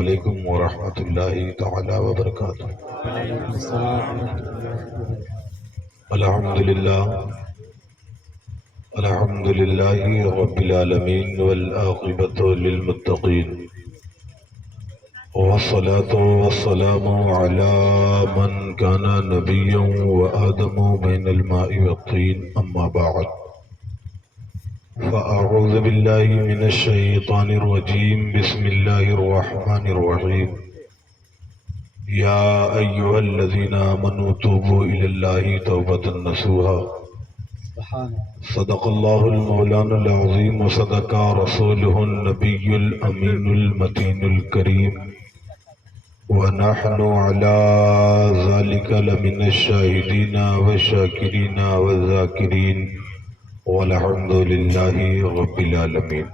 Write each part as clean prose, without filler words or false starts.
علیکم ورحمۃ اللہ تعالی وبرکاتہ۔ الحمد للہ رب العالمین والعاقبۃ للمتقین، والصلاة والسلام على من كان نبيا وآدم بين الماء والطين، أما بعد فأعوذ بالله من الشيطان الرجيم، بسم الله الرحمن الرحيم، يا أيها الذين آمنوا توبوا إلى الله توبة نصوحا، صدق الله المولان العظيم وصدق رسوله النبي الأمين المتين الكريم، ونحن على ذلك لمن الشاهدين والشاكرين والذاكرين، والحمد للہ رب العالمین۔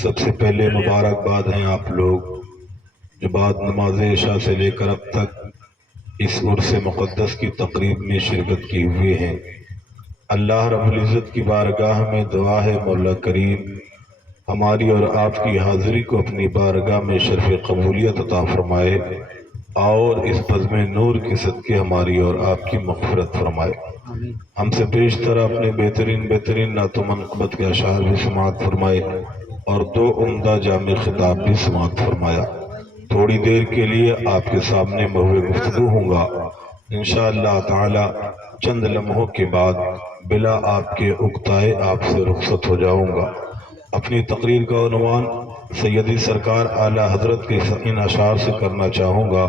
سب سے پہلے مبارکباد ہیں آپ لوگ جو بعد نماز عشاء سے لے کر اب تک اس عرس مقدس کی تقریب میں شرکت کی ہوئے ہیں۔ اللہ رب العزت کی بارگاہ میں دعا ہے مولا کریم ہماری اور آپ کی حاضری کو اپنی بارگاہ میں شرف قبولیت عطا فرمائے، اور اس بزم نور کے صدقے ہماری اور آپ کی مغفرت فرمائے۔ ہم سے بیشتر اپنے بہترین نعت و منقبت کے اشعار بھی سماعت فرمائے، اور دو عمدہ جامع خطاب بھی سماعت فرمایا۔ تھوڑی دیر کے لیے آپ کے سامنے محو گفتگو ہوں گا، انشاءاللہ تعالی چند لمحوں کے بعد بلا آپ کے اکتائے آپ سے رخصت ہو جاؤں گا۔ اپنی تقریر کا عنوان سیدی سرکار اعلیٰ حضرت کے ان اشعار سے کرنا چاہوں گا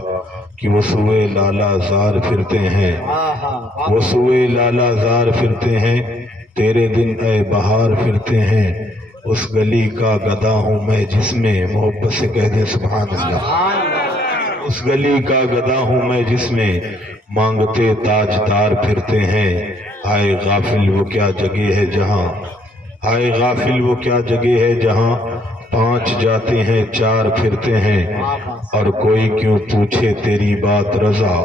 کہ وہ سوئے لالا زار پھرتے ہیں، وہ سوئے لالا زار پھرتے ہیں، تیرے دن اے بہار پھرتے ہیں، اس گلی کا گدا ہوں میں جس میں، محبت سے کہہ دیں سبحان اللہ، اس گلی کا گدا ہوں میں جس میں مانگتے تاجدار پھرتے ہیں، ہائے غافل وہ کیا جگہ ہے جہاں، ہائے غافل وہ کیا جگہ ہے جہاں پانچ جاتے ہیں چار پھرتے ہیں، اور کوئی کیوں پوچھے تیری بات رضا،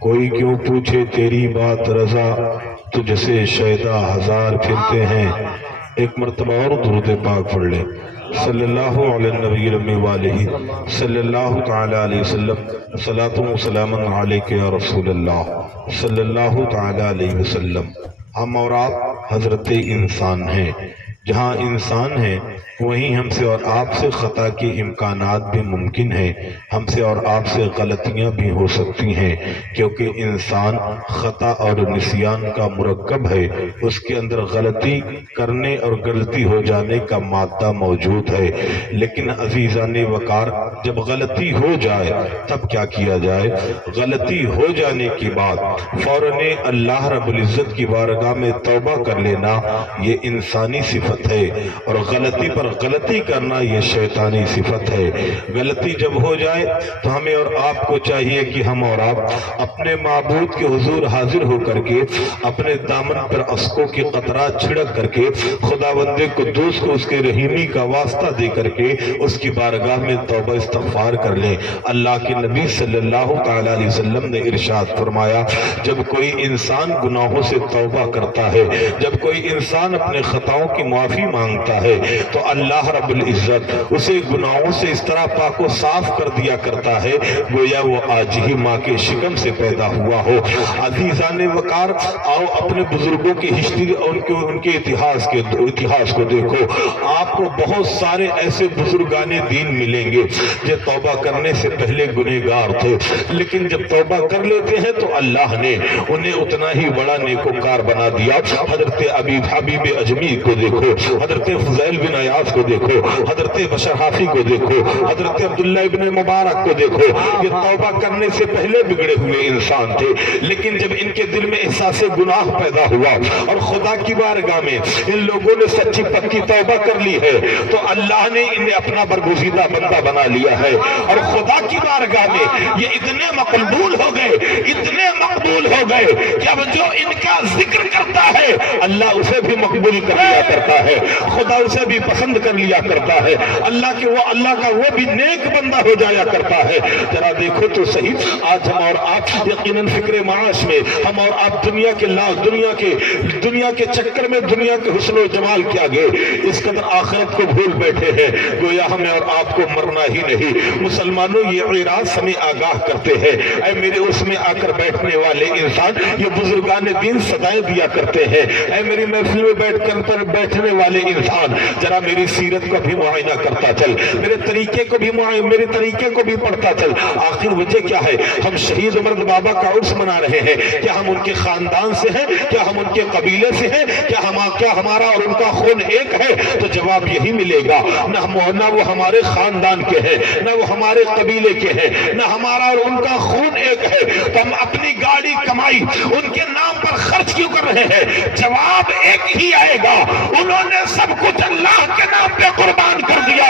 کوئی کیوں پوچھے تیری بات رضا، تجھ سے شیدا ہزار پھرتے ہیں۔ ایک مرتبہ اور درود پاک پڑھ لیں، صلی اللہ علیہ النبی الامی والہ صلی اللہ تعالی علیہ وسلم، صلاۃ و سلام علیک یا رسول اللہ صلی اللہ تعالی علیہ وسلم۔ ہم اور آپ حضرت انسان ہیں، جہاں انسان ہیں وہیں ہم سے اور آپ سے خطا کے امکانات بھی ممکن ہیں، ہم سے اور آپ سے غلطیاں بھی ہو سکتی ہیں، کیونکہ انسان خطا اور نسیان کا مرکب ہے، اس کے اندر غلطی کرنے اور غلطی ہو جانے کا مادہ موجود ہے۔ لیکن عزیزان وقار، جب غلطی ہو جائے تب کیا کیا جائے؟ غلطی ہو جانے کے بعد فوراً اللہ رب العزت کی بارگاہ میں توبہ کر لینا یہ انسانی صفت ہے، اور غلطی پر غلطی کرنا یہ شیطانی صفت ہے۔ غلطی جب ہو جائے تو ہمیں اور آپ کو چاہیے کہ ہم اور آپ اپنے معبود کے حضور حاضر ہو کر کے اپنے دامن پر اشکوں کی قطرات چھڑک کر کے خداوند قدوس کو اس کے رحیمی کا واسطہ دے کر کے اس کی بارگاہ میں توبہ استغفار کر لیں۔ اللہ کے نبی صلی اللہ تعالی علیہ وسلم نے ارشاد فرمایا، جب کوئی انسان گناہوں سے توبہ کرتا ہے، جب کوئی انسان اپنے خطاؤں کی معافی مانگتا ہے، تو اللہ رب العزت اسے گناہوں سے اس طرح پاک و صاف کر دیا کرتا ہے گویا وہ آج ہی ماں کے شکم سے پیدا ہوا ہو۔ عزیزان وقار، آؤ اپنے بزرگوں کی ہسٹری اور ان کے اتہاس کو دیکھو۔ آپ کو بہت سارے ایسے بزرگان دین ملیں گے جو توبہ کرنے سے پہلے گنہگار تھے، لیکن جب توبہ کر لیتے ہیں تو اللہ نے انہیں اتنا ہی بڑا نیکوکار بنا دیا۔ حضرت حبیب اجمی کو دیکھو، حضرت فضیل بن عیاض کو دیکھو، حضرت بشر حافی کو دیکھو، حضرت عبداللہ ابن مبارک کو دیکھو، یہ توبہ کرنے سے پہلے بگڑے ہوئے انسان تھے، لیکن جب ان کے دل میں احساس گناہ پیدا ہوا اور خدا کی بارگاہ میں ان لوگوں نے سچی پکی توبہ کر لی ہے تو اللہ نے انہیں اپنا برگزیدہ بندہ بنا لیا ہے، اور خدا کی بارگاہ میں یہ اتنے مقبول ہو گئے، اتنے مقبول ہو گئے کہ اب جو ان کا ذکر کرتا ہے اللہ اسے بھی مقبول کر لیا کرتا ہے، خدا اسے بھی پسند پسند کر لیا کرتا ہے، اللہ کا وہ بھی نیک بندہ ہو جایا کرتا ہے۔ ذرا دیکھو تو صحیح، آج ہم اور آپ یقیناً فکر معاش میں ہم اور آپ دنیا کے چکر میں دنیا کے حسن و جمال کے آگے اس قدر آخرت کو بھول بیٹھے ہیں گویا ہمیں اور آپ کو مرنا ہی نہیں۔ مسلمانوں یہ اعراض ہمیں آگاہ کرتے ہیں، اے میرے اس میں آ کر بیٹھنے والے انسان، یہ بزرگان دین صدائیں دیا کرتے ہیں، اے میری محفل میں بیٹھنے والے انسان، ذرا میری سیرت کو بھی معائنہ کرتا چل، میرے طریقے کو بھی پڑھتا چل۔ آخر وجہ کیا ہے؟ ہم شہید عمر بابا کا عرس منا رہے ہیں، کیا ہم ان کے خاندان سے ہیں؟ کیا ہم ان کے قبیلے سے ہیں؟ کیا ہمارا اور ان کا خون ایک ہے؟ تو جواب یہی ملے گا، نہ وہ ہمارے خاندان کے ہیں، نہ وہ ہمارے قبیلے کے ہیں، نہ ہمارا اور ان کا خون ایک ہے، تو ہم اپنی گاڑی کمائی ان کے نام پر خرچ کیوں کر رہے ہیں؟ جواب ایک ہی آئے گا، انہوں نے سب کچھ اللہ کے نام پہ قربان کر دیا،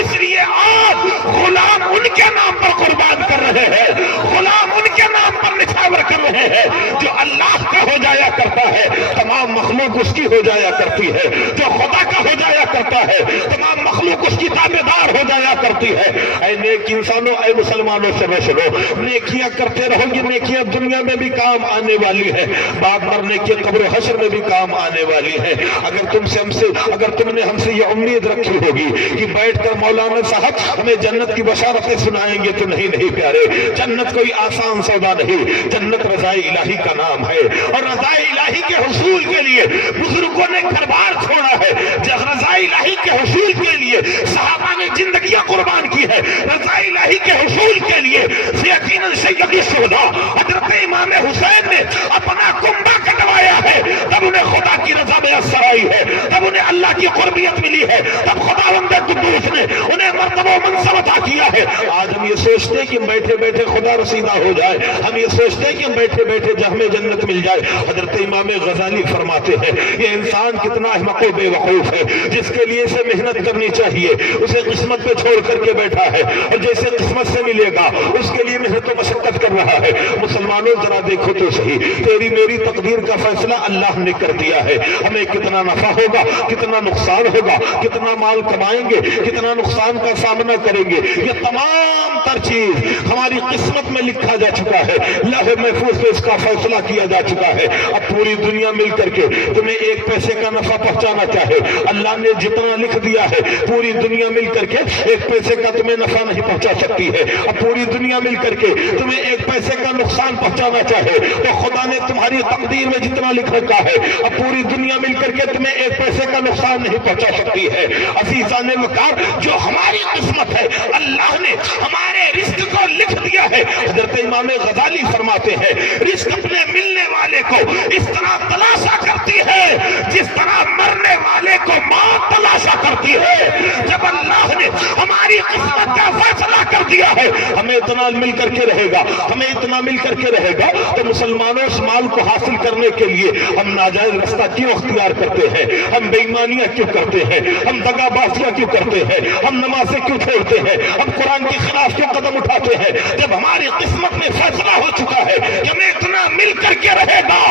اس لیے آپ غلام ان کے نام پر قربان کر رہے ہیں، غلام ان کے نام پر نچھاور کر رہے ہیں۔ جو اللہ کا ہو جایا کرتا ہے تمام مخلوق اس کی ہو جایا کرتی ہے، جو خدا کا ہو جایا کرتا ہے تمام مخلوق اس کی تابعدار ہو جایا کرتی ہے۔ اے نیک انسانوں، اے مسلمانوں سے میں سنو، نیکیاں کرتے رہو، یہ نیکیاں دنیا میں بھی کام آنے والی ہے، بعد مرنے کے قبر و حشر میں بھی کام آنے والی ہے۔ اگر تم نے ہم سے یہ امید رکھی ہوگی کہ بیٹھ کر مولانا صاحب ہمیں جنت کی بشارتیں سنائیں گے، تو نہیں پیارے، جنت کوئی آسان سودا نہیں، جنت رضا الہی کا نام ہے، اور رضا الہی کے حصول کے لیے بزرگوں نے گھر بار چھوڑا ہے، رضا الہی کے حصول کے لیے صحابہ نے زندگیاں قربان کی ہے، رضا الہی کے حصول کے لیے یقیناً سید الشہداء حضرت امام حسین نے اپنا کنبہ کٹوایا ہے، تب انہیں خدا کی رضا میسر آئی ہے، تب انہیں اللہ کی قربیت ملی ہے، تب خداوند قدوس نے انہیں مرتبہ و منصب عطا کیا ہے۔ آج ہم یہ سوچتے ہیں کہ ہم بیٹھے بیٹھے خدا رسیدہ ہو جائے، ہم یہ سوچتے ہیں کہ ہم بیٹھے بیٹھے ہمیں جنت مل جائے۔ حضرت امام غزالی فرماتے ہیں یہ انسان کتنا احمق و بے وقوف ہے، جس کے لیے اسے محنت کرنی چاہیے اسے قسمت پہ چھوڑ کر کے بیٹھا ہے، اور جیسے قسمت سے ملے گا اس کے لیے محنت و مشقت کر رہا ہے۔ مسلمانوں ذرا دیکھو تو صحیح، تیری میری تقدیر کا فیصلہ اللہ نے کر دیا ہے، ہمیں کتنا نفع ہوگا، کتنا نقصان ہوگا، کتنا مال کمائیں گے، کتنا نقصان کا سامنا کریں گے، یہ تمام تر چیز ہماری قسمت میں لکھا جا چکا ہے، لوح محفوظ پہ اس کا فیصلہ کیا جا چکا ہے۔ اب پوری دنیا مل کر کے تمہیں ایک پیسے کا نفع پہنچانا چاہے، اللہ نے جتنا لکھ دیا ہے پوری دنیا مل کر کے ایک پیسے کا تمہیں نفع نہیں پہنچا سکتی ہے۔ اب پوری دنیا مل کر کے تمہیں ایک پیسے کا نقصان پہنچانا چاہے تو خدا نے تمہاری تقدیر میں جتنا لکھ رکھا ہے اب پوری دنیا مل کر کے تمہیں ایک پیسے کا نقصان نہیں پہنچا سکتی ہے۔ عزیزان وقار، جو ہماری قسمت ہے اللہ نے ہمارے رزق کو لکھ دیا ہے۔ حضرت امام غزالی فرماتے ہیں رزق اپنے ملنے والے کو اس طرح تلاشا کرتی ہے جس طرح مرنے والے کو موت تلاشا کرتی ہے۔ جب اللہ نے ہماری قسمت کا فیصلہ کر دیا ہے ہمیں اتنا مل کر کے رہے گا، ہمیں اتنا مل کر کے رہے گا، تو مسلمانوں اس مال کو حاصل کرنے کے لیے ہم ناجائز رستہ کیوں اختیار کرتے ہیں؟ ہم بے ایمانیاں کیوں کرتے ہیں؟ ہم دغا بازیاں کیوں کرتے ہیں؟ ہم نمازیں کیوں چھوڑتے ہیں؟ ہم قرآن کے خلاف کیوں قدم اٹھاتے ہیں؟ جب ہماری قسمت میں فیصلہ ہو چکا ہے کہ ہمیں اتنا مل کر کے رہے گا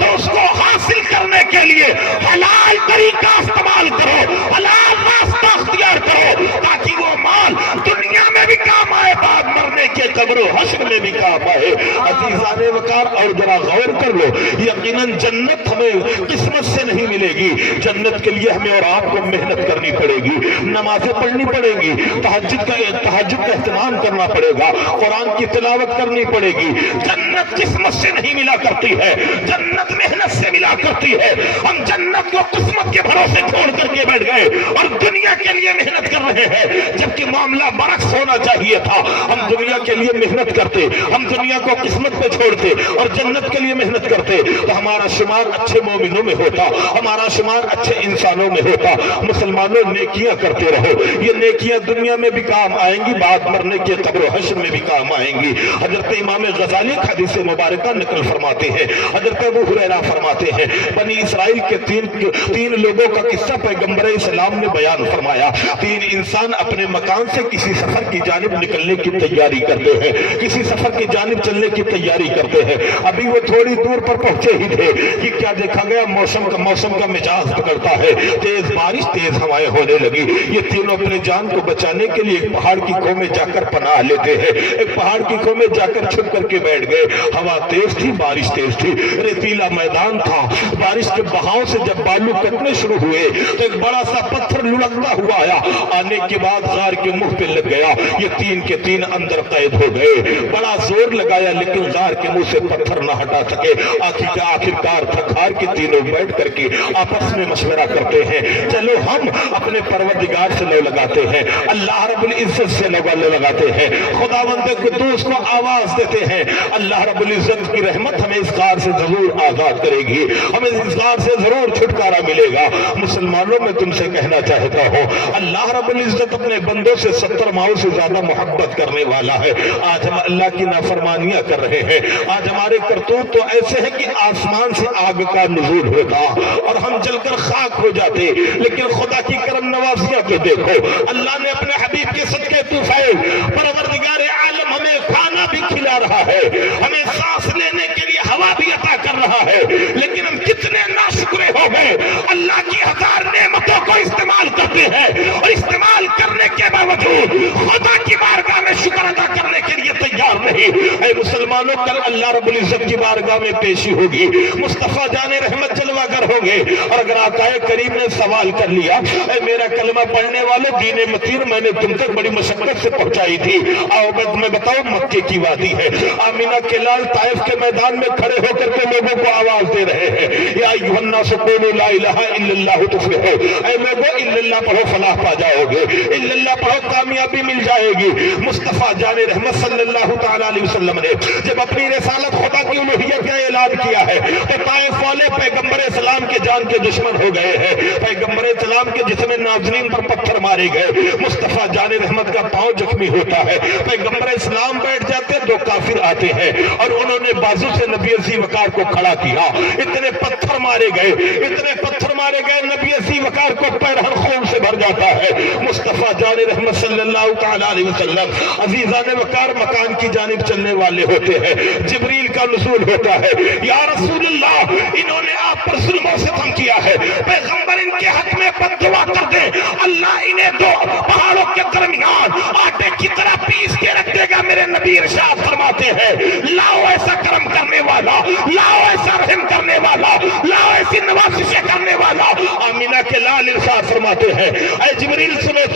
تو اس کو حاصل کرنے کے لیے حلال طریقہ استعمال کرو، حلال راستہ اختیار کرو، تاکہ وہ مال دنیا میں بھی کام آئے، بعد مرنے کے قبر و حشر میں بھی کام آئے۔ عزیزان وقار، اور ذرا غور کر لو، یقیناً جنت ہمیں قسمت سے نہیں ملے گی، جنت کے لیے ہمیں اور آپ کو محنت کرنی پڑے گی، نمازیں پڑھنی پڑے گی، تہجد کا اہتمام کرنا پڑے گا، قرآن کی تلاوت کرنی پڑے گی۔ جنت قسمت سے نہیں ملا کرتی ہے، جنت محنت سے ملا کرتی ہے۔ ہم جنت کو قسمت کے بھروسے چھوڑ کر کے بیٹھ گئے اور دنیا کے لیے محنت کر رہے ہیں، جبکہ معاملہ برعکس ہونا چاہیے تھا۔ ہم دنیا کے لیے محنت کرتے، ہم دنیا کو قسمت پہ چھوڑتے اور جنت کے لیے محنت کرتے تو ہمارا شمار اچھے مومنوں میں ہوتا، ہمارا شمار اچھے انسانوں میں ہوتا۔ مسلمانوں نیکیاں کرتے رہو، یہ نیکیاں دنیا میں بھی کام آئیں گی، بعد مرنے کے قبر و حشر میں بھی کام آئیں گی۔ حضرت امام غزالی حدیث مبارکہ نقل فرماتے ہیں، حضرت ابو ہریرہ فرماتے ہیں بنی اسرائیل کے تین لوگوں کا قصہ پیغمبر اسلام نے بیان فرمایا۔ تین انسان اپنے مکان سے کسی سفر کی جانب نکلنے کی تیاری کر کرتے ہیں, کسی سفر کی جانب چلنے کی تیاری کرتے ہیں. ابھی وہ تھوڑی دور پر پہنچے ہی تھے کہ کیا دیکھا گیا, موسم کا مزاج پکڑتا ہے, تیز بارش تیز ہوائیں ہونے لگی. یہ تینوں اپنے جان کو بچانے کے لیے ایک پہاڑ کی کھو میں جا کر پناہ لیتے ہیں. ایک پہاڑ کی کھو میں جا کر چھپ کر کے بیٹھ گئے. ہوا تیز تھی, بارش تیز تھی, ریتیلا میدان تھا. بارش کے بہاؤ سے جب بالو کٹنے شروع ہوئے تو ایک بڑا سا پتھر لڑکتا ہوا آیا. آنے کے بعد غار کے منہ پہ لگ گیا. یہ تین کے تین اندر قید ہو گئے. بڑا زور لگایا لیکن غار کے منہ سے پتھر نہ ہٹا سکے. آخرکار تھک ہار کے تینوں بیٹھ کر کے آپس میں مشورہ کرتے ہیں, چلو ہم اپنے پروردگار سے لو لگاتے ہیں, اللہ رب العزت سے لو لگاتے ہیں, خداوند قدوس کو آواز دیتے ہیں. اللہ رب العزت کی رحمت ہمیں اس غار سے ضرور آزاد کرے گی, ہمیں اس غار سے ضرور چھٹکارا ملے گا. مسلمانوں میں تم سے کہنا چاہتا ہوں, اللہ رب العزت اپنے بندوں سے 70 ماؤں سے زیادہ محبت کرنے والا ہے. آج ہم اللہ کی نافرمانیاں کر رہے ہیں. آج ہمارے کرتوت تو ایسے ہیں کہ آسمان سے آگ کا نزول ہوتا اور ہم جل کر خاک ہو جاتے, لیکن خدا کی کرم نوازیاں کو دیکھو. اللہ نے اپنے حبیب کے صدقے طوفیل پروردگار عالم ہمیں کھانا بھی کھلا رہا ہے, ہمیں سانس لینے کے لیے ہوا بھی عطا کر رہا ہے, لیکن ہم کتنے ناشکرے ہو گئے. اللہ کی 1000 نعمتوں کو استعمال کرتے ہیں اور استعمال کرنے کے باوجود خدا کی بارگاہ میں شکر ادا کرنے کے لیے تیار نہیں. اے مسلمانوں, کل اللہ رب العزت کی بارگاہ میں پیشی ہوگی, مصطفیٰ جان رحمت جلوہ گر ہوں گے, اور اگر آقا کریم نے سوال کر لیا, اے میرا کلمہ پڑھنے والے, دین متین میں نے تم تک بڑی مشقت سے پہنچائی تھی, آؤ میں بتاؤ مکے کی وادی ہے, آمینہ کے لال طائف کے میدان میں کھڑے ہو کر کے لوگوں کو آواز دے رہے ہیں, یا ایھا الناس قولوا لا الہ الا اللہ تفلحوا, اے لوگوں الا اللہ پڑھو فلاح پا جاؤ گے, الا اللہ پڑھو کامیابی مل جائے گی. مصطفیٰ جان رحمت صلی اللہ تعالی علیہ وسلم نے جب اپنی رسالت خدا کی الوہیت کا اعلان کیا ہے تو طائف والے پیغمبر اسلام کے جان کے دشمن ہو گئے ہیں. پیغمبر اسلام کے جسم ناظرین پر پتھر مارے گئے. مصطفیٰ جان رحمت کا پاؤں زخمی ہوتا ہے. پیغمبر اسلام بیٹھ جاتے, 2 کافر آتے ہیں اور انہوں نے بازو سے نبی عزی وقار کو کھڑا کیا. اتنے پتھر مارے گئے, نبی عزی وقار کو پیرہن خون سے بھر جاتا ہے. مصطفیٰ جان رحمت صلی اللہ تعالی علیہ وسلم عزیزان وقار مکان کی جانب چلنے والے ہوتے ہیں. جبریل کا نزول ہوتا ہے, یا رسول اللہ, انہوں نے آپ پر ظلم و ستم کیا ہے, پیغمبر ان کے حق میں بد دعا کر دے, اللہ انہیں 2 پہاڑوں کے درمیان آٹے کی طرح پیس کے رکھ دے گا. میرے نبی ارشاد فرماتے ہیں, لاؤ ایسا کرم کرنے والا, لاؤ ایسا رحم کرنے والا, لاؤ ایسی نوازشیں کرنے والا. آمینہ کے لال ارشاد فرماتے ہیں, اے جبریل سنو,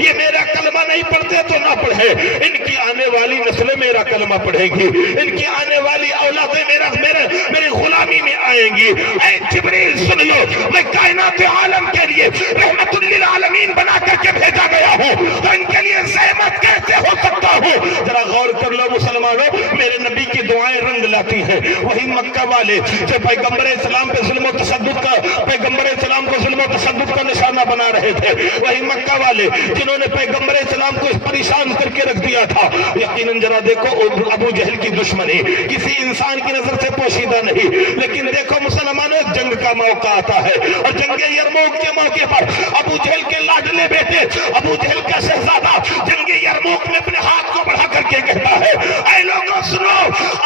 یہ میرا کلمہ نہیں پڑھتے تو نہ پڑھے, ان کی آنے والی نسلیں میرا کلمہ پڑھے گی, ان کی آنے والی اولادیں میرے غلامی میں آئیں گی. اے جبریل سن لو, میں کائنات عالم کے لیے رحمت للعالمین بنا کر کے بھیجا گیا ہوں, تو ان کے لیے زحمت کیسے ہو سکتا ہوں. ذرا غور کر لو مسلمانوں, میرے نبی کی دعائیں رنگ لاتی ہیں. وہی مکہ والے جو پیغمبر اسلام پہ ظلم و تشدد کا, پیغمبر اسلام کو ظلم و تشدد کا نشانہ بنا رہے تھے, وہی مکہ والے جنہوں نے پیغمبر اسلام کو پریشان کر کے رکھ دیا تھا. یقیناً ذرا دیکھو, ابو جہل کی دشمنی کسی انسان کی نظر سے پوشیدہ نہیں, لیکن دیکھو مسلمانوں, جنگ کا موقع آتا ہے اور جنگ یرموک کے موقع پر ابو جہل کے لاڈلے بیٹے, ابو جہل کا شہزادہ جنگ یرموک میں اپنے ہاتھ کو بڑھا کر کے کہتا ہے, اے لوگوں سنو,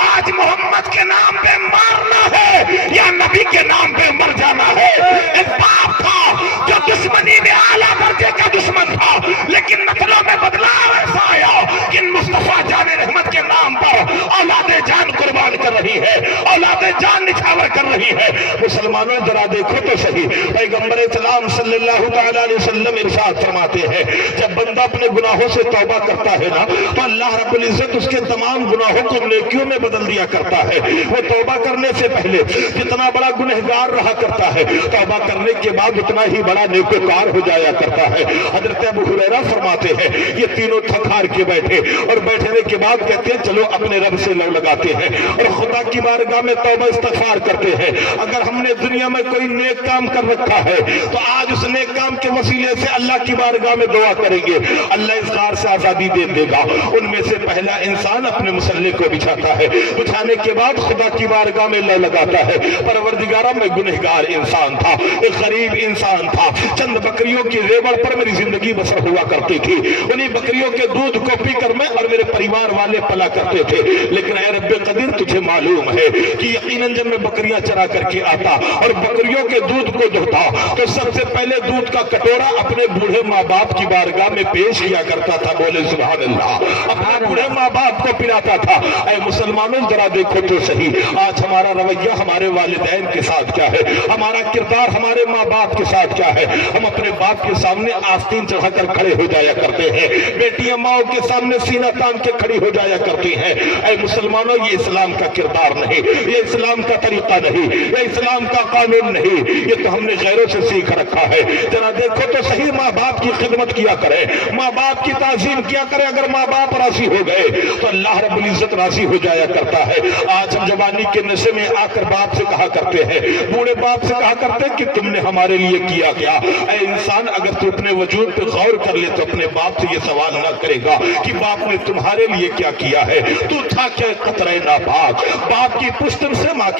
آج محمد کے نام پہ مارنا ہے یا نبی کے نام پہ مر جانا ہے. ایک باپ تھا جو دشمنی میں اعلیٰ درجے کا دشمن تھا, لیکن نسلوں میں بدلاؤ ایسا آیا کہ مصطفیٰ جان رحمت کے نام پر اولاد جان قربان کر رہی ہے, اولاد جان نچھاور کر رہی ہے. مسلمانوں ذرا دیکھو تو صحیح, پیغمبر اسلام صلی اللہ تعالی علیہ وسلم ارشاد فرماتے ہیں, جب بندہ اپنے گناہوں سے توبہ کرتا ہے نا, تو اللہ رب العزت اس کے تمام گناہوں کو نیکیوں میں بدل دیا کرتا ہے. وہ توبہ کرنے سے پہلے جتنا بڑا گنہگار رہا کرتا ہے, توبہ کرنے کے بعد اتنا ہی بڑا نیکوکار ہو جایا کرتا ہے. حضرت ابو ہریرہ فرماتے ہیں, یہ تینوں تھک ہار کے بیٹھے اور بیٹھنے کے بعد کہتے ہیں, چلو اپنے رب سے لو لگاتے ہیں اور خدا کی بارگاہ میں توبہ استغفار کرتے ہیں. ہیں اگر ہم نے دنیا میں کوئی نیک کام کر رکھا ہے تو آج اس نیک کام کے وسیلے سے اللہ کی بارگاہ میں دعا کریں گے، اللہ اس غار سے آزادی دے دے گا۔ ان میں سے پہلا انسان اپنے مسلح کو بچھاتا ہے، بچھانے کے بعد خدا کی بارگاہ میں اللہ لگاتا ہے، پروردگارہ میں گنہگار انسان تھا، ایک غریب انسان تھا، چند بکریوں کی ریوڑ پر میری زندگی بسر ہوا کرتی تھی، انہی بکریوں کے دودھ کو پی کر میں اور میرے پریوار والے پلا کرتے تھے، لیکن اے رب قدیر تجھے معلوم ہے کہ یقیناً جب میں بکریاں چرا کر کے آتا اور بکریوں کے دودھ کو دھوتا تو سب سے پہلے دودھ کا کٹورا اپنے بوڑھے ماں باپ کی بارگاہ میں پیش کیا کرتا تھا، بولے سبحان اللہ، اپنے بوڑھے ماں باپ کو پلاتا تھا۔ اے مسلمانوں ذرا دیکھو تو صحیح، آج ہمارا رویہ ہمارے والدین کے ساتھ کیا ہے، ہمارا کردار ہمارے ماں باپ کے ساتھ کیا ہے؟ ہم اپنے باپ کے سامنے آستین چڑھا کر کھڑے ہو جایا کرتے ہیں، بیٹیاں ماں کے سامنے سینہ تان کے کھڑی ہو جایا کرتی ہیں۔ اے مسلمانوں، یہ اسلام کا کردار نہیں، یہ اسلام کا طریقہ نہیں، یہ اسلام کا قانون نہیں، یہ تو ہم نے غیروں سے سیکھ رکھا ہے۔ ذرا دیکھو تو صحیح، ماں باپ کی خدمت کیا کرے، ماں باپ کی تعظیم کیا کرے، اگر ماں باپ راضی ہو گئے تو اللہ رب العزت راضی ہو جایا کرتا ہے۔ آج ہم جوانی کے نشے میں آ کر باپ سے کہا کرتے ہیں، بوڑھے باپ سے کہا کرتے ہیں کہ تم نے ہمارے لیے کیا کیا؟ اے انسان، اگر تو اپنے وجود پہ غور کر لے تو اپنے باپ سے یہ سوال نہ کرے گا کہ باپ نے تمہارے لیے کیا کیا ہے؟ تو تھا کیا قطرہ ناپاک، باپ کی پشتن سے ماں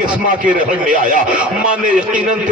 کے رحم میں آیا، ماں نے یقیناً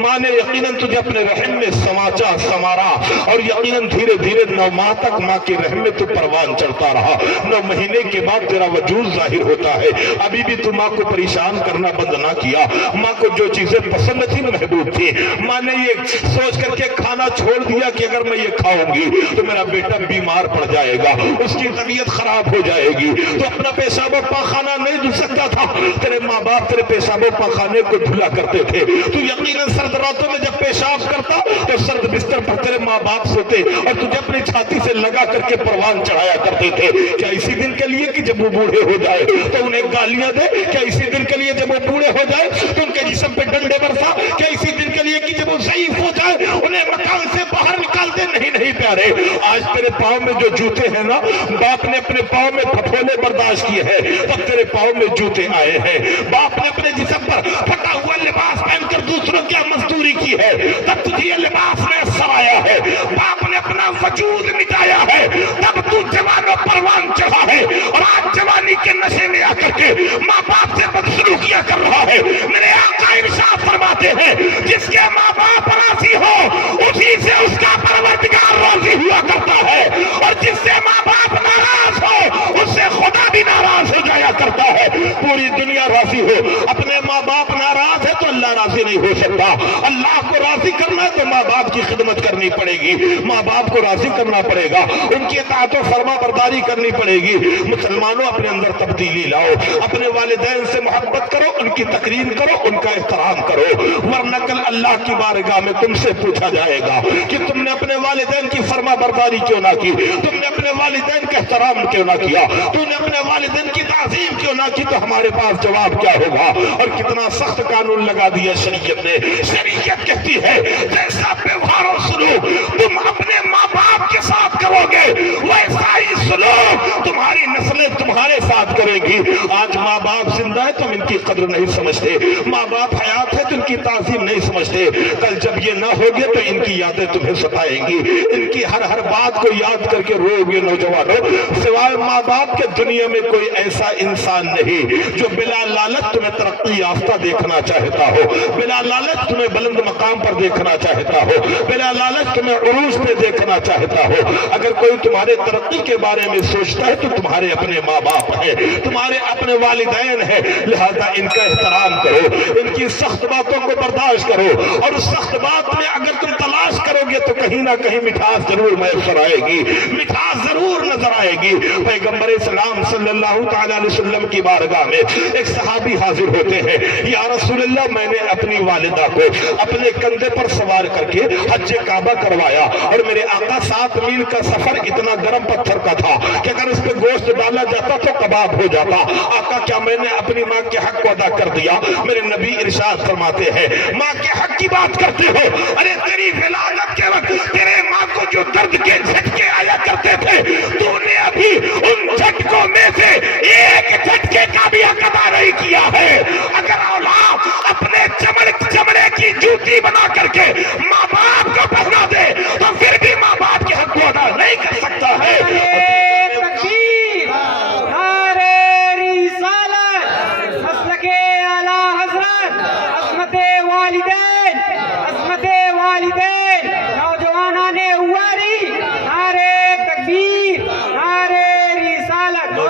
ماں نے یقیناً تجھے اپنے رحم میں سماچا سمارا، اور یقیناً دھیرے دھیرے 9 ماہ تک ماں کے رحم میں تو پروان چڑھتا رہا، 9 مہینے کے بعد تیرا وجود ظاہر ہوتا ہے۔ ابھی بھی تو ماں کو پریشان کرنا بند نہ کیا، ماں کو جو چیزیں پسند تھی محبوب تھی، ماں نے یہ سوچ کر کے کھانا چھوڑ دیا کہ اگر میں یہ کھاؤں گی تو میرا بیٹا بیمار پڑ جائے گا، اس کی طبیعت خراب ہو جائے گی، تو اپنا پیشاب و پاخانہ نہیں دھل سکتا تھا، تیرے ماں باپ تیرے پیشاب و پاخانے کو دھلا کرتے تھے، تو یقیناً سرد راتوں میں جب پیشاب کرتا تو سرد بستر پر تیرے ماں باپ سوتے اور تجھے اپنی چھاتی سے لگا کر کے پروان چڑھایا کرتے تھے۔ کیا اسی دن کے لیے کہ جب وہ بوڑھے ہو جائے تو انہیں گالیاں دے؟ کیا اسی دن کے لیے جب وہ بوڑھے ہو جائے تو ان کے جسم پہ ڈنڈے برسا؟ کیا اسی دن کے لیے کہ جب وہ ضعیف ہو جائے انہیں مکان سے باہر نکال دے؟ نہیں پیارے، آج تیرے پاؤں میں جو جوتے ہیں نا، باپ نے اپنے پاؤں میں پھپھولے برداشت کیے ہیں، تب تیرے پاؤں میں جوتے آئے ہیں۔ باپ نے اپنے جسم پر پھٹا ہوا لباس پہن کر دوسروں کی مزدوری کی ہے، تب تجھے یہ لباس میسر آیا ہے۔ باپ نے اپنا وجود مٹایا ہے، تب تو جوان و پروان چڑھا ہے، اور آج جوانی کے نشے میں آ کر کے ماں باپ سے بدسلوکیاں کر رہا ہے۔ میرے آقا ارشاد فرماتے ہیں، جس کے ماں باپ راضی ہو اسی سے اس کا پروردگار راضی ہوا کرتا ہے، اور جس سے ماں باپ ناراض ہو اس سے خدا بھی ناراض ہو جایا کرتا ہے۔ پوری دنیا راضی ہو، اپنے ماں باپ ناراض ہے تو اللہ راضی نہیں ہو سکتا۔ اللہ کو راضی کرنا ہے تو ماں باپ کی خدمت کرنی پڑے گی، ماں باپ کو راضی کرنا پڑے گا، ان کی اطاعت و فرما برداری کرنی پڑے گی۔ مسلمانوں، اپنے اندر تبدیلی لاؤ، اپنے والدین سے محبت کرو، ان کی تکریم کرو، ان کا احترام کرو، ورنہ کل اللہ کی بارگاہ میں تم سے پوچھا جائے گا کہ تم نے اپنے والدین کی فرما برداری کیوں نہ کی، تم نے اپنے والدین کا احترام کیوں نہ کیا، تم نے اپنے والدین کی تعظیم کیوں نہ کی، تو ہمارے پاس جواب کیا ہوگا؟ اور کتنا سخت قانون لگا دیا شریعت نے۔ شریعت کہتی ہے جیسا ویوہار و سلوک تم اپنے ماں باپ کے ساتھ کرو گے ویسا ہی سلوک تمہاری نسلیں تمہارے ساتھ کریں گی۔ آج ماں باپ زندہ ہے تو ہم ان کی قدر نہیں سمجھتے، ماں باپ حیات ہے تو ان کی تعظیم نہیں سمجھتے، کل جب یہ نہ ہوگے تو ان کی یادیں تمہیں ستائیں گی، ان کی ہر بات کو یاد کر کے رو گے۔ نوجوانوں، سوائے ماں باپ کے دنیا میں کوئی ایسا انسان نہیں جو بلا لالچ تمہیں ترقی یافتہ دیکھنا چاہتا ہو، بلا لالچ تمہیں بلند مقام پر دیکھنا چاہتا ہو، بلا لالچ تمہیں عروج پہ دیکھنا چاہتا ہو۔ اگر کوئی تمہارے ترقی کے بارے میں سوچتا ہے تو تمہارے اپنے ماں باپ ہیں، تمہارے اپنے والدین ہیں، لہذا ان کا احترام کرو، ان کی سخت باتوں کو برداشت کرو، اور اس سخت بات میں اگر تم تلاش کرو گے تو کہیں نہ کہیں مٹھاس ضرور میسر آئے گی، مٹھاس ضرور نظر آئے گی۔ پیغمبر اسلام صلی اللہ تعالی علیہ وسلم کی بارگاہ میں ایک صحابی حاضر ہوتے ہیں، یا رسول اللہ، میں نے اپنی والدہ کو اپنے کندھے پر سوار کر کے حج کعبہ کروایا، اور میرے آقا 7 میل کا سفر اتنا گرم پتھر کا تھا کہ اگر اس پہ گوشت ڈالا جاتا تو کباب ہو جاتا۔ آقا، کیا میں نے اپنی ماں کے حق کو ادا کر دیا؟ میرے نبی ارشاد فرماتے ہیں، ماں کے حق کی بات کرتے ہو؟ ارے تیری ولادت کے وقت تیرے ماں کو جو درد کے جھٹکے آیا کرتے تھے، تو نے ابھی ان جھٹکوں میں سے ایک جھٹکے کا بھی حق ادا نہیں کیا ہے۔ اگر اولاد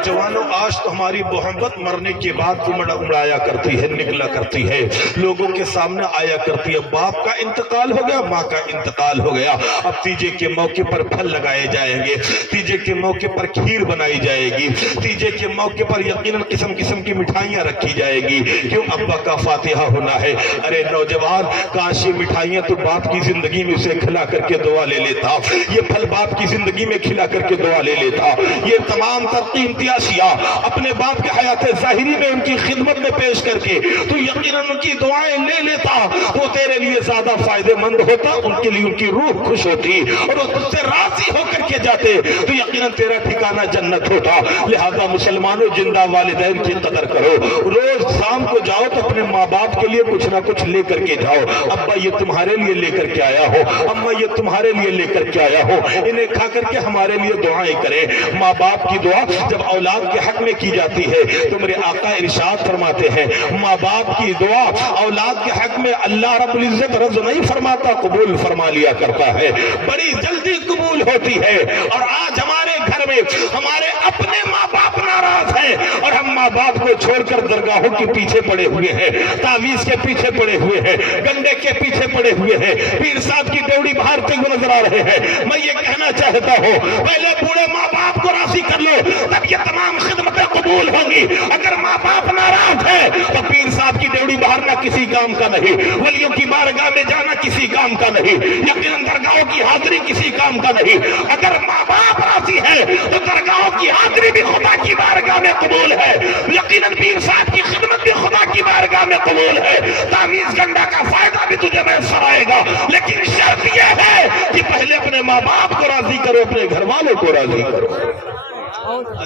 جوانوں آج تو ہماری محبت مرنے کے بعد امڑایا کرتی ہے، نکلا کرتی ہے، لوگوں کے سامنے آیا کرتی ہے۔ باپ کا انتقال ہو گیا، ماں کا انتقال ہو گیا، اب تیجے کے موقع پر پھل لگائے جائیں گے، تیجے کے موقع پر کھیر بنائی جائے گی، تیجے کے موقع پر یقیناً قسم قسم کی مٹھائیاں رکھی جائے گی۔ کیوں؟ ابا کا فاتحہ ہونا ہے۔ ارے نوجوان، کاش یہ مٹھائیاں تو باپ کی زندگی میں اسے کھلا کر کے دعا لے لیتا، یہ پھل باپ کی زندگی میں کھلا کر کے دعا لے لیتا، یہ تمام ترقی اشیاء اپنے باپ کے حیات ظاہری میں ان کی خدمت میں پیش کر کے تو یقیناً ان کی دعائیں لے لیتا، وہ تیرے لیے زیادہ فائدہ مند ہوتا، ان کے لیے ان کی روح خوش ہوتی اور وہ تجھ سے راضی ہو کر کے جاتے تو یقیناً تیرا ٹھکانہ جنت ہوتا۔ لہذا مسلمانوں، زندہ والدین کی قدر کرو، روز شام کو جاؤ تو اپنے ماں باپ کے لیے کچھ نہ کچھ لے کر کے جاؤ۔ ابا یہ تمہارے لیے لے کر کے آیا ہو، اماں یہ تمہارے لیے لے کر کے آیا ہو، انہیں کھا کر کے ہمارے لیے دعائیں کریں۔ ماں باپ کی دعا جب اولاد کے حق میں کی جاتی ہے تو میرے آقا ارشاد فرماتے ہیں، ماں باپ کی دعا اولاد کے حق میں اللہ رب العزت رد نہیں فرماتا، قبول فرما لیا کرتا ہے، بڑی جلدی قبول ہوتی ہے۔ اور آج ہمارے گھر میں ہمارے اپنے ماں باپ ناراض ہیں اور ہم ماں باپ کو چھوڑ کر درگاہوں کے پیچھے پڑے ہوئے ہیں، تعویذ کے پیچھے پڑے ہوئے ہیں، گنڈے کے پیچھے پڑے ہوئے ہیں، پیر صاحب کی ڈیوڑی بہارتے ہوئے نظر آ رہے ہیں۔ میں یہ کہنا چاہتا ہوں، پہلے بوڑھے ماں باپ کو راضی کر لو، تب یہ تمام خدمتیں قبول ہوں گی۔ اگر ماں باپ ناراض ہے تو پیر صاحب کی ڈیوڑی بہارنا کسی کام کا نہیں، ولیوں کی بارگاہ میں جانا کسی کام کا نہیں، یقیناً درگاہوں کی حاضری کسی کام کا نہیں۔ اگر ماں باپ راضی ہے تو درگاہوں کی حاضری بھی خدا کی بارگاہ میں قبول ہے، یقیناً پیر صاحب کی خدمت بھی خدا کی بارگاہ میں قبول ہے، تعویذ گنڈا کا فائدہ بھی تجھے میسر آئے گا، لیکن شرط یہ ہے کہ پہلے اپنے ماں باپ کو راضی کرو، اپنے گھر والوں کو راضی کرو۔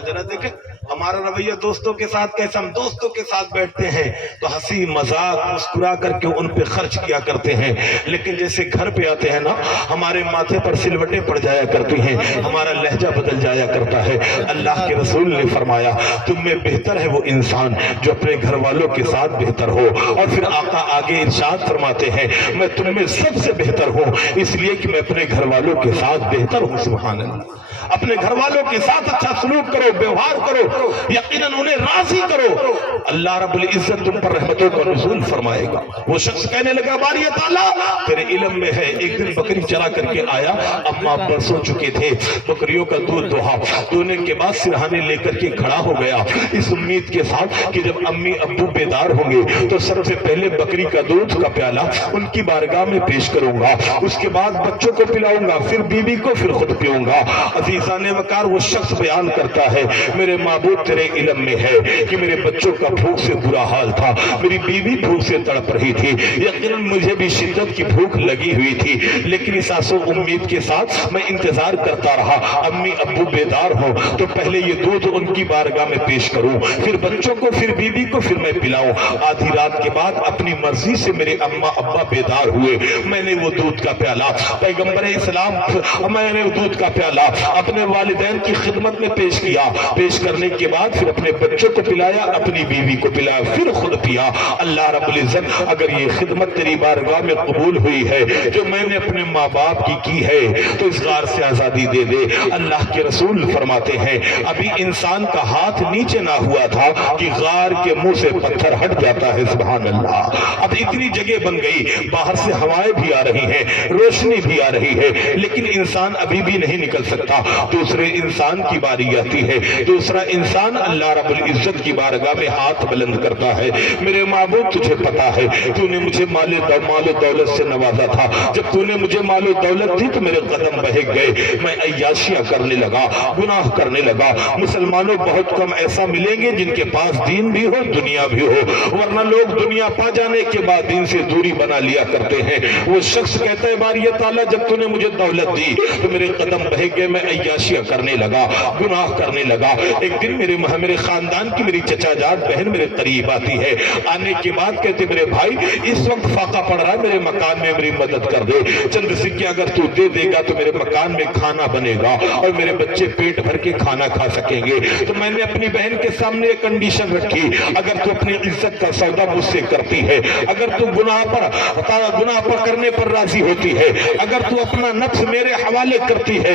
ذرا دیکھیں ہمارا رویہ دوستوں کے ساتھ کیسا، ہم دوستوں کے ساتھ بیٹھتے ہیں تو ہنسی مذاق مسکرا کر کے ان پہ خرچ کیا کرتے ہیں، لیکن جیسے گھر پہ آتے ہیں نا ہمارے ماتھے پر سلوٹیں پڑ جایا کرتی ہیں، ہمارا لہجہ بدل جایا کرتا ہے۔ اللہ کے رسول نے فرمایا تم میں بہتر ہے وہ انسان جو اپنے گھر والوں کے ساتھ بہتر ہو، اور پھر آقا آگے ارشاد فرماتے ہیں میں تم میں سب سے بہتر ہوں اس لیے کہ میں اپنے گھر والوں کے ساتھ بہتر ہوں۔ سبحان اللہ، اپنے گھر والوں کے ساتھ اچھا سلوک کرو، ویوہار کرو، یقیناً انہیں راضی کرو، اللہ رب العزت تم پر رحمتوں کا نزول فرمائے گا۔ وہ شخص کہنے لگا باری تعالیٰ تیرے علم میں ہے، ایک دن بکری چرا کر کے آیا، اماں برسو چکے تھے، بکریوں کا دودھ دوہا، دونے کے بعد سرہانے لے کر کے کھڑا ہو گیا اس امید کے ساتھ کہ جب امی ابو بیدار ہوں گے تو سب سے پہلے بکری کا دودھ کا پیالہ ان کی بارگاہ میں پیش کروں گا، اس کے بعد بچوں کو پلاؤں گا، پھر بیوی کو، پھر خود پیوں گا۔ عزیزان وقار وہ شخص بیان کرتا ہے میرے معبود تیرے علم میں ہے کہ میرے بچوں کا بھوک سے برا حال تھا، میری بیوی بھوک سے تڑپ رہی تھی، یقیناً مجھے بھی شدت کی بھوک لگی ہوئی تھی، لیکن اس آس و امید کے ساتھ میں انتظار کرتا رہا امی ابو بیدار ہوں تو پہلے یہ دودھ ان کی بارگاہ میں پیش کروں، پھر بچوں کو، پھر بیوی کو، پھر میں پلاؤں۔ آدھی رات کے بعد اپنی مرضی سے میرے اماں ابا بیدار ہوئے، میں نے وہ دودھ کا پیالہ پیغمبر اسلام میں نے وہ دودھ کا پیالہ اپنے والدین کی خدمت میں پیش کیا، پیش کرنے کے بعد پھر اپنے بچوں کو پلایا، اپنی بیوی کو پلایا، پھر خود پیا۔ اللہ رب العزت اگر یہ خدمت تیری بارگاہ میں قبول ہوئی ہے جو میں نے اپنے ماں باپ کی ہے تو اس غار سے آزادی دے دے۔ اللہ کے رسول فرماتے ہیں ابھی انسان کا ہاتھ نیچے نہ ہوا تھا کہ غار کے منہ سے پتھر ہٹ جاتا ہے۔ سبحان اللہ، اب اتنی جگہ بن گئی، باہر سے ہوائیں بھی آ رہی ہیں، روشنی بھی آ رہی ہے، لیکن انسان ابھی بھی نہیں نکل سکتا۔ دوسرے انسان کی باری آتی ہے، دوسرا انسان اللہ رب العزت کی بارگاہ میں ہاتھ بلند کرتا ہے، میرے معبود تجھے پتا ہے تو نے مجھے مال و دولت سے نوازا تھا، جب تو نے مجھے مال و دولت دی تو میرے قدم بہک گئے، میں عیاشیاں کرنے لگا، گناہ کرنے لگا۔ مسلمانوں بہت کم ایسا ملیں گے جن کے پاس دین بھی ہو دنیا بھی ہو، ورنہ لوگ دنیا پا جانے کے بعد دین سے دوری بنا لیا کرتے ہیں۔ وہ شخص کہتا ہے باری تعالیٰ جب تو نے مجھے دولت دی تو میرے قدم بہک گئے، میں عیاشیاں کرنے لگا، گناہ کرنے لگا۔ ایک دن میرے خاندان کی میری چچا جات بہن میرے قریب آتی ہے، آنے کے بعد کہتے میرے بھائی اس وقت فاقہ پڑ رہا ہے، میرے مکان میں میری مدد کر دے، چند سکے اگر تو دے دے گا تو میرے مکان میں کھانا بنے گا اور میرے بچے پیٹ بھر کے کھانا کھا سکیں گے۔ تو میں نے اپنی بہن کے سامنے ایک کنڈیشن رکھی، اگر تو اپنی عزت کا سودا مجھ سے کرتی ہے، اگر تو گناہ پر کرنے پر راضی ہوتی ہے، اگر تو اپنا نفس میرے حوالے کرتی ہے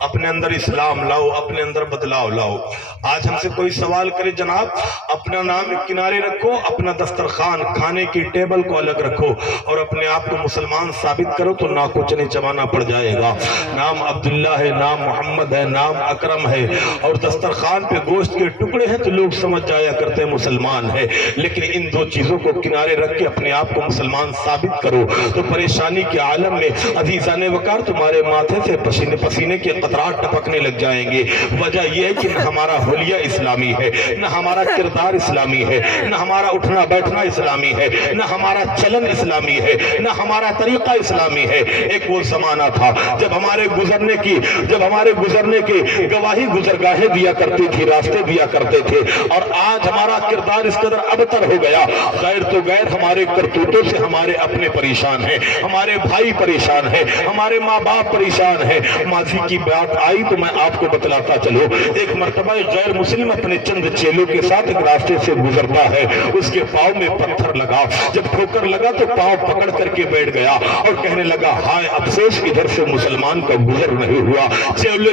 اپنے اندر اسلام لاؤ، اپنے اندر بدلاؤ لاؤ۔ آج ہم سے کوئی سوال کرے جناب اپنا نام کنارے رکھو، اپنا دسترخوان کھانے کی ٹیبل کو الگ رکھو اور اپنے آپ کو مسلمان ثابت کرو تو ناکوچنے چبانا پڑ جائے گا۔ نام عبداللہ ہے، نام محمد ہے، نام اکرم ہے اور دسترخوان پہ گوشت کے ٹکڑے ہیں تو لوگ سمجھ جایا کرتے ہیں مسلمان ہے، لیکن ان دو چیزوں کو کنارے رکھ کے اپنے آپ کو مسلمان ثابت کرو تو پریشانی کے عالم میں عزیزان وقار تمہارے ماتھے سے پسینے کے قطرات ٹپکنے لگ جائیں گے۔ وجہ یہ ہے کہ نہ ہمارا حلیہ اسلامی ہے، نہ ہمارا کردار اسلامی ہے، نہ ہمارا اٹھنا بیٹھنا اسلامی ہے، نہ ہمارا چلن اسلامی ہے، نہ ہمارا طریقہ اسلامی ہے۔ ایک وہ زمانہ تھا جب ہمارے گزرنے کی گواہی گزرگاہیں دیا کرتی تھی، راستے دیا کرتے تھے، اور آج ہمارا کردار اس قدر ابتر ہو گیا، غیر تو غیر ہمارے کرتوتوں سے ہمارے اپنے پریشان ہیں، ہمارے بھائی پریشان ہیں، ہمارے ماں باپ پریشان ہیں۔ ماضی کی بات آئی تو میں آپ کو بتلاتا چلو، ایک مرتبہ غیر مسلم اپنے چند چیلوں کے ساتھ ایک راستے سے گزرتا ہے، اس کے پاؤں میں پتھر لگا، جب ٹھوکر لگا تو پاؤں پکڑ کر کے بیٹھ گیا اور کہنے لگا ہائے افسوس ادھر سے مسلمان کا گزر نہیں ہوا۔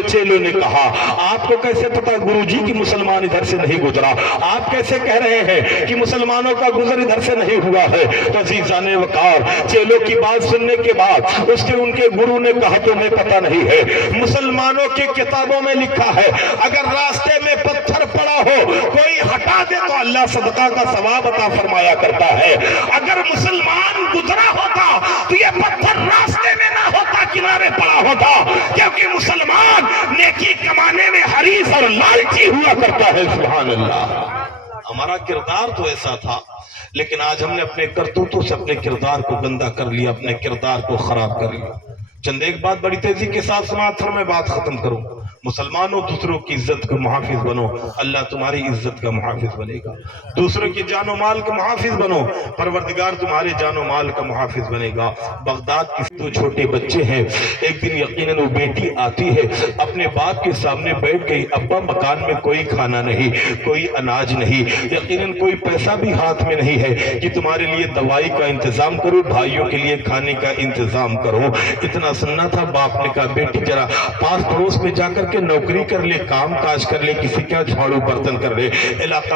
چیلوں نے کہا آپ کو کیسے پتا گرو جی کی مسلمان ادھر سے نہیں گزرا، آپ کیسے کہہ رہے ہیں کہ مسلمانوں کا گزر ادھر سے نہیں ہوا ہے؟ تو عزیزان وقار چیلوں کی بات سننے کے بعد ان کے گرو نے کہا تمہیں پتا نہیں ہے مسلمانوں کی کتابوں میں لکھا ہے اگر راستے میں پتھر پڑا ہو کوئی ہٹا دے تو اللہ صدقہ کا ثواب عطا فرمایا کرتا ہے۔ اگر مسلمان گزرا ہوتا تو یہ پتھر راستے میں نہ ہوتا، کنارے پڑا ہوتا، کیونکہ مسلمان نیکی کمانے میں حریص اور لالچی ہوا کرتا ہے۔ سبحان اللہ۔ ہمارا کردار تو ایسا تھا، لیکن آج ہم نے اپنے کرتوتوں سے اپنے کردار کو گندا کر لیا، اپنے کردار کو خراب کر لیا۔ چند ایک بات بڑی تیزی کے ساتھ سماعت پھر میں بات ختم کروں۔ مسلمانوں دوسروں کی عزت کا محافظ بنو، اللہ تمہاری عزت کا محافظ بنے گا۔ دوسروں کی جان و مال کا محافظ بنو، پروردگار تمہارے جان و مال کا محافظ بنے گا۔ بغداد کی دو چھوٹے بچے ہیں، ایک دن یقیناً وہ بیٹی آتی ہے، اپنے باپ کے سامنے بیٹھ گئی، ابا مکان میں کوئی کھانا نہیں، کوئی اناج نہیں، یقیناً کوئی پیسہ بھی ہاتھ میں نہیں ہے کہ تمہارے لیے دوائی کا انتظام کرو، بھائیوں کے لیے کھانے کا انتظام کرو۔ اتنا سننا تھا، باپ نے کہا بیٹی ذرا پاس پڑوس میں جا کر کے نوکری کر لے، کام کاج کر لے، کسی کا جھاڑو برتن کر لے۔ علاقہ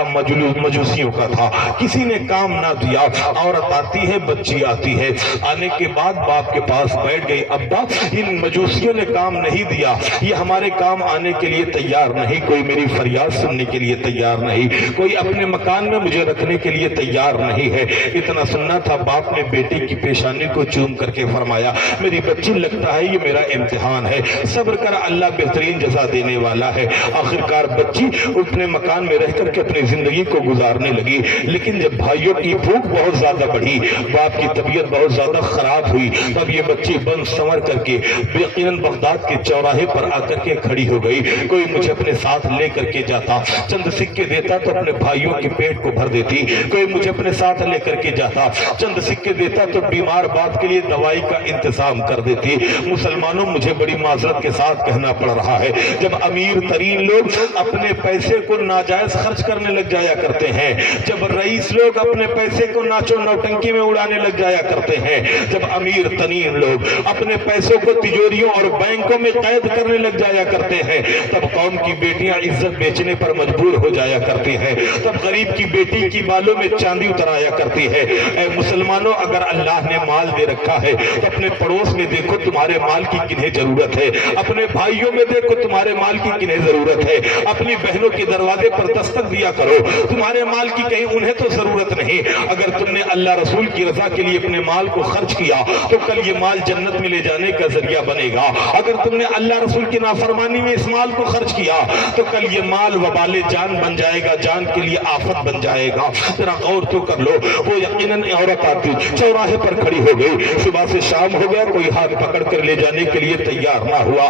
مجوسیوں کا تھا، کسی نے کام نہ دیا۔ عورت آتی ہے، بچی آتی ہے، آنے کے بعد باپ کے پاس بیٹھ گئی، ابا ان مجوسیوں نے کام نہیں دیا، یہ ہمارے کام آنے کے لیے تیار نہیں، کوئی میری فریاد سننے کے لیے تیار نہیں، کوئی اپنے مکان میں مجھے رکھنے کے لیے تیار نہیں ہے۔ اتنا سننا تھا، باپ نے بیٹی کی پیشانی کو چوم کر کے فرمایا میری بچی لگتا ہے یہ میرا امتحان ہے، صبر کر اللہ بہترین جزا دینے والا ہے۔ آخرکار بچی اپنے مکان میں رہ کر کے اپنی زندگی کو گزارنے لگی، لیکن جب بھائیوں کی بھوک بہت زیادہ بڑھی، باپ کی طبیعت بہت زیادہ خراب ہوئی، تب یہ بچی بند سنور کر کے یقیناً بغداد کے چوراہے پر آ کر کے کھڑی ہو گئی۔ کوئی مجھے اپنے ساتھ لے کر کے جاتا، چند سکے دیتا تو اپنے بھائیوں کے پیٹ کو بھر دیتی، کوئی مجھے اپنے ساتھ لے کر کے جاتا، چند سکے دیتا تو بیمار باپ کے لیے دوائی کا انتظام کر دیتی۔ مسلمانوں مجھے بڑی معذرت کے ساتھ کہنا پڑ رہا ہے، جب امیر ترین لوگ اپنے پیسے کو ناجائز خرچ کرنے لگ جایا کرتے ہیں، جب رئیس لوگ اپنے پیسے کو ناچو نوٹنکی میں اڑانے لگ جایا کرتے ہیں، جب امیر ترین لوگ اپنے پیسوں کو تجوریوں اور بینکوں میں قید کرنے لگ جایا کرتے ہیں، تب قوم کی بیٹیاں عزت بیچنے پر مجبور ہو جایا کرتی ہیں، تب غریب کی بیٹی کی بالوں میں چاندی اترایا کرتی ہے۔ اے مسلمانوں، اگر اللہ نے مال دے رکھا ہے تو اپنے پڑوس میں دیکھو تمہارے مال کی کنہیں ضرورت ہے، اپنے بھائیوں میں دیکھو تمہارے مال کی کنہیں ضرورت ہے، اپنی بہنوں کے دروازے پر دستک دیا کرو، تمہارے مال کی کہیں انہیں تو ضرورت نہیں۔ اگر تم نے اللہ رسول کی رضا کے لیے اپنے مال کو خرچ کیا تو کل یہ مال جنت میں لے جانے کا ذریعہ بنے گا، اگر تم نے اللہ رسول کی نافرمانی میں اس مال کو خرچ کیا تو کل یہ مال وبال جان بن جائے گا، جان کے لیے آفت بن جائے گا۔ ذرا غور تو کر لو، وہ یقیناً عورت آتی، چوراہے پر کھڑی ہو گئی، صبح سے شام ہو گیا، کوئی ہاتھ پکڑ کر لے جانے کے لیے تیار نہ ہوا،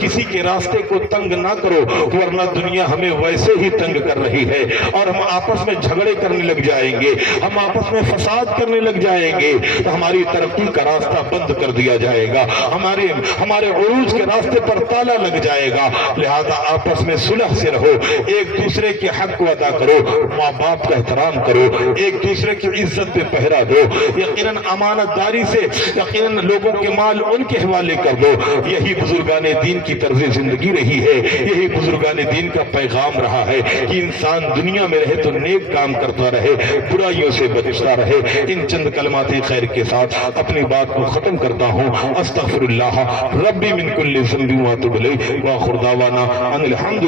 کسی کے راستے کو تنگ نہ کرو، ورنہ دنیا ہمیں ویسے ہی تنگ کر رہی ہے اور ہم آپس میں جھگڑے کرنے لگ جائیں گے، ہم آپس میں فساد کرنے لگ جائیں گے تو ہماری ترقی کا راستہ بند کر دیا جائے گا، ہمارے عروج کے راستے پر تالا لگ جائے گا۔ لہذا آپس میں صلح سے رہو، ایک دوسرے کے حق کو ادا کرو، ماں باپ کا احترام کرو، ایک دوسرے کی عزت پہ پہرا دو، یقیناً امانت داری سے یقیناً لوگوں کے مال ان کے حوالے کر دو۔ یہی بزرگان دین کی طرز زندگی رہی ہے، یہی بزرگان دین کا پیغام رہا ہے کہ انسان دنیا میں رہے تو نیک کام کرتا رہے، برائیوں سے بچتا رہے۔ ان چند کلمات خیر کے ساتھ اپنی بات کو ختم کرتا ہوں۔ استغفر اللہ ربی من کل ذنب واتوب الیہ، وآخر دعوانا ان الحمد